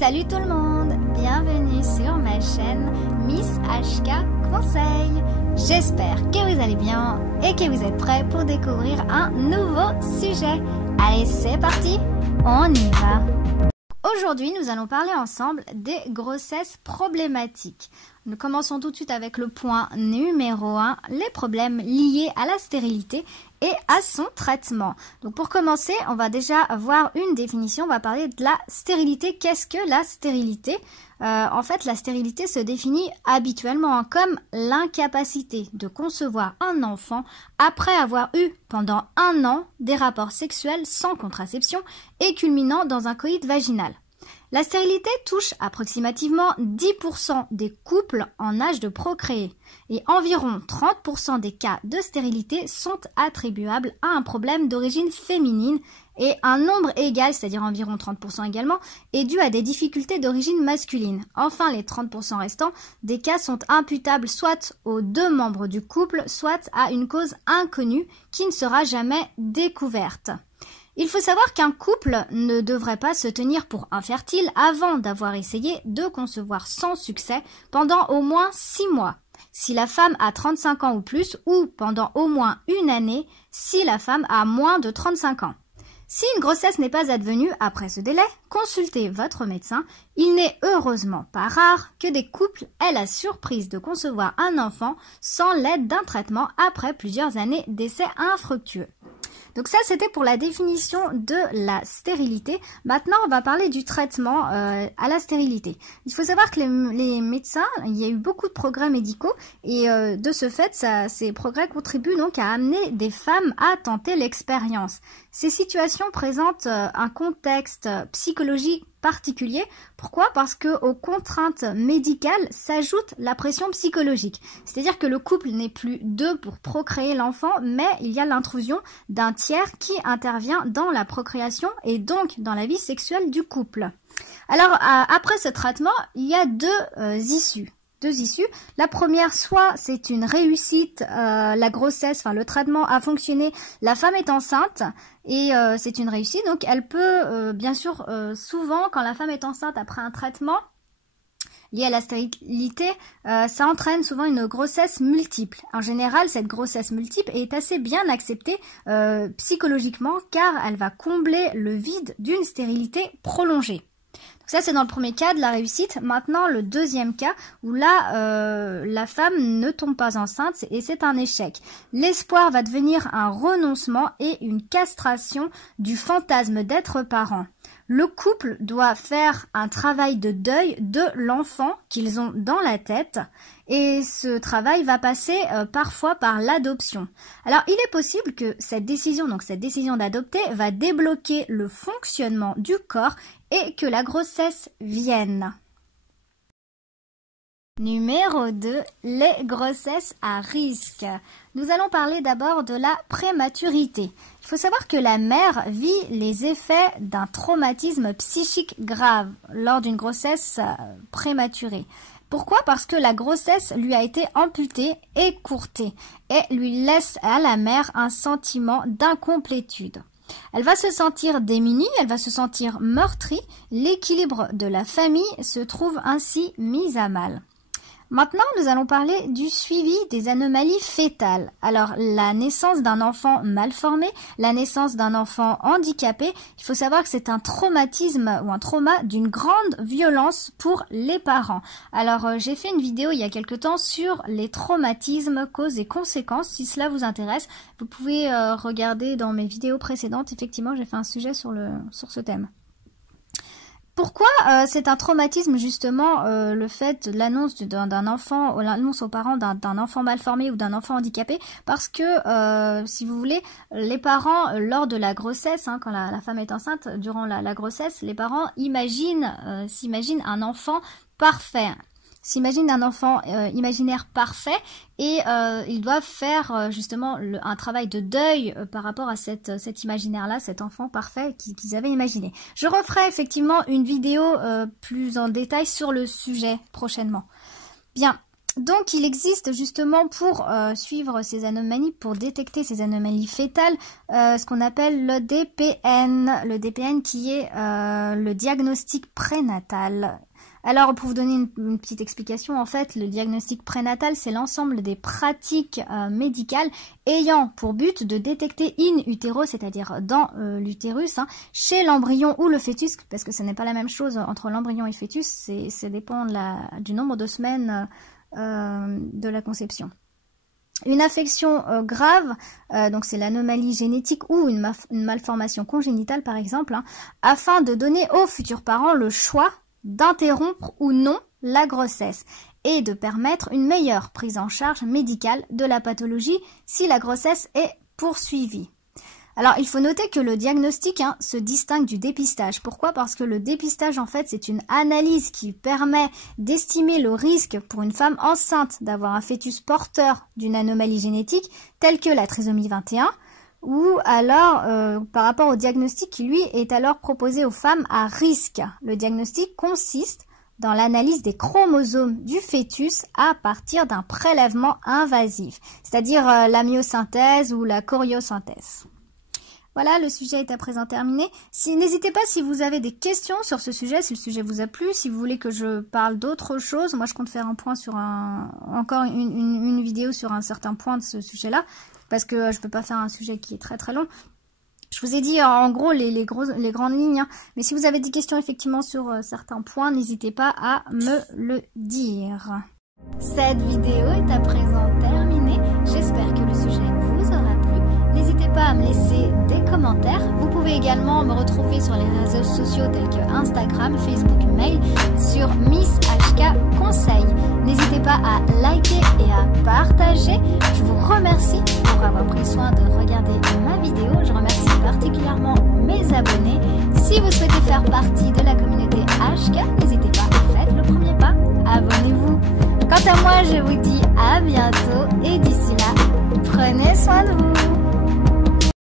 Salut tout le monde, bienvenue sur ma chaîne Miss HK Conseil. J'espère que vous allez bien et que vous êtes prêts pour découvrir un nouveau sujet. Allez, c'est parti, on y va. Aujourd'hui, nous allons parler ensemble des grossesses problématiques. Nous commençons tout de suite avec le point numéro 1, les problèmes liés à la stérilité et à son traitement. Donc pour commencer, on va déjà avoir une définition, on va parler de la stérilité. Qu'est-ce que la stérilité ? En fait, la stérilité se définit habituellement comme l'incapacité de concevoir un enfant après avoir eu pendant 1 an des rapports sexuels sans contraception et culminant dans un coït vaginal. La stérilité touche approximativement 10% des couples en âge de procréer et environ 30% des cas de stérilité sont attribuables à un problème d'origine féminine et un nombre égal, c'est-à-dire environ 30% également, est dû à des difficultés d'origine masculine. Enfin, les 30% restants des cas sont imputables soit aux 2 membres du couple, soit à une cause inconnue qui ne sera jamais découverte. Il faut savoir qu'un couple ne devrait pas se tenir pour infertile avant d'avoir essayé de concevoir sans succès pendant au moins 6 mois, si la femme a 35 ans ou plus, ou pendant au moins 1 année, si la femme a moins de 35 ans. Si une grossesse n'est pas advenue après ce délai, consultez votre médecin. Il n'est heureusement pas rare que des couples aient la surprise de concevoir un enfant sans l'aide d'un traitement après plusieurs années d'essais infructueux. Donc ça, c'était pour la définition de la stérilité. Maintenant, on va parler du traitement à la stérilité. Il faut savoir que les médecins, il y a eu beaucoup de progrès médicaux et de ce fait, ces progrès contribuent donc à amener des femmes à tenter l'expérience. Ces situations présentent un contexte psychologique particulier. Pourquoi ? Parce que aux contraintes médicales s'ajoute la pression psychologique. C'est-à-dire que le couple n'est plus 2 pour procréer l'enfant, mais il y a l'intrusion d'un tiers qui intervient dans la procréation et donc dans la vie sexuelle du couple. Alors, après ce traitement, il y a 2 issues. 2 issues. La première, soit c'est une réussite, la grossesse, enfin le traitement a fonctionné, la femme est enceinte et c'est une réussite. Donc elle peut, bien sûr, souvent quand la femme est enceinte après un traitement lié à la stérilité, ça entraîne souvent une grossesse multiple. En général, cette grossesse multiple est assez bien acceptée psychologiquement car elle va combler le vide d'une stérilité prolongée. Ça, c'est dans le premier cas de la réussite. Maintenant, le deuxième cas, où là, la femme ne tombe pas enceinte et c'est un échec. L'espoir va devenir un renoncement et une castration du fantasme d'être parent. Le couple doit faire un travail de deuil de l'enfant qu'ils ont dans la tête et ce travail va passer parfois par l'adoption. Alors, il est possible que cette décision d'adopter va débloquer le fonctionnement du corps et que la grossesse vienne. Numéro 2, les grossesses à risque. Nous allons parler d'abord de la prématurité. Il faut savoir que la mère vit les effets d'un traumatisme psychique grave lors d'une grossesse prématurée. Pourquoi ? Parce que la grossesse lui a été amputée, écourtée et lui laisse à la mère un sentiment d'incomplétude. Elle va se sentir démunie, elle va se sentir meurtrie, l'équilibre de la famille se trouve ainsi mis à mal. Maintenant, nous allons parler du suivi des anomalies fœtales. Alors, la naissance d'un enfant mal formé, la naissance d'un enfant handicapé, il faut savoir que c'est un traumatisme ou un trauma d'une grande violence pour les parents. Alors, j'ai fait une vidéo il y a quelque temps sur les traumatismes, causes et conséquences. Si cela vous intéresse, vous pouvez regarder dans mes vidéos précédentes. Effectivement, j'ai fait un sujet sur ce thème. Pourquoi c'est un traumatisme justement le fait de l'annonce d'un enfant, l'annonce aux parents d'un enfant mal formé ou d'un enfant handicapé? Parce que si vous voulez, les parents lors de la grossesse, quand la femme est enceinte, durant la grossesse, les parents s'imaginent un enfant parfait. S'imagine un enfant imaginaire parfait et ils doivent faire justement un travail de deuil par rapport à cet imaginaire-là, cet enfant parfait qu'ils avaient imaginé. Je referai effectivement une vidéo plus en détail sur le sujet prochainement. Bien, Donc, il existe justement pour suivre ces anomalies, pour détecter ces anomalies fétales, ce qu'on appelle le DPN. Le DPN qui est le diagnostic prénatal. Alors, pour vous donner une petite explication, en fait, le diagnostic prénatal, c'est l'ensemble des pratiques médicales ayant pour but de détecter in utero, c'est-à-dire dans l'utérus, hein, chez l'embryon ou le fœtus, parce que ce n'est pas la même chose entre l'embryon et le fœtus, ça dépend du nombre de semaines de la conception. Une affection grave, donc c'est l'anomalie génétique ou une malformation congénitale par exemple, hein, afin de donner aux futurs parents le choix d'interrompre ou non la grossesse et de permettre une meilleure prise en charge médicale de la pathologie si la grossesse est poursuivie. Alors, il faut noter que le diagnostic se distingue du dépistage. Pourquoi? Parce que le dépistage, en fait, c'est une analyse qui permet d'estimer le risque pour une femme enceinte d'avoir un fœtus porteur d'une anomalie génétique telle que la trisomie 21, ou alors par rapport au diagnostic qui, lui, est alors proposé aux femmes à risque. Le diagnostic consiste dans l'analyse des chromosomes du fœtus à partir d'un prélèvement invasif, c'est-à-dire la myosynthèse ou la choriosynthèse. Voilà, le sujet est à présent terminé. N'hésitez pas si vous avez des questions sur ce sujet, si le sujet vous a plu, si vous voulez que je parle d'autre chose. Moi, je compte faire un point sur encore une vidéo sur un certain point de ce sujet-là, parce que je ne peux pas faire un sujet qui est très très long. Je vous ai dit en gros les grandes lignes, hein. Mais si vous avez des questions effectivement sur certains points, n'hésitez pas à me le dire. Cette vidéo est à présent terminée. J'espère que le sujet vous aura plu. N'hésitez pas à me laisser des commentaires. Vous pouvez également me retrouver sur les réseaux sociaux tels que Instagram, Facebook, mail, sur Miss HK Conseil. N'hésitez pas à liker et à partager. Je vous remercie pour avoir pris soin de regarder ma vidéo. Je remercie particulièrement mes abonnés. Si vous souhaitez faire partie de la communauté HK, n'hésitez pas, faites le premier pas, abonnez-vous. Quant à moi, je vous dis à bientôt et d'ici là, prenez soin de vous.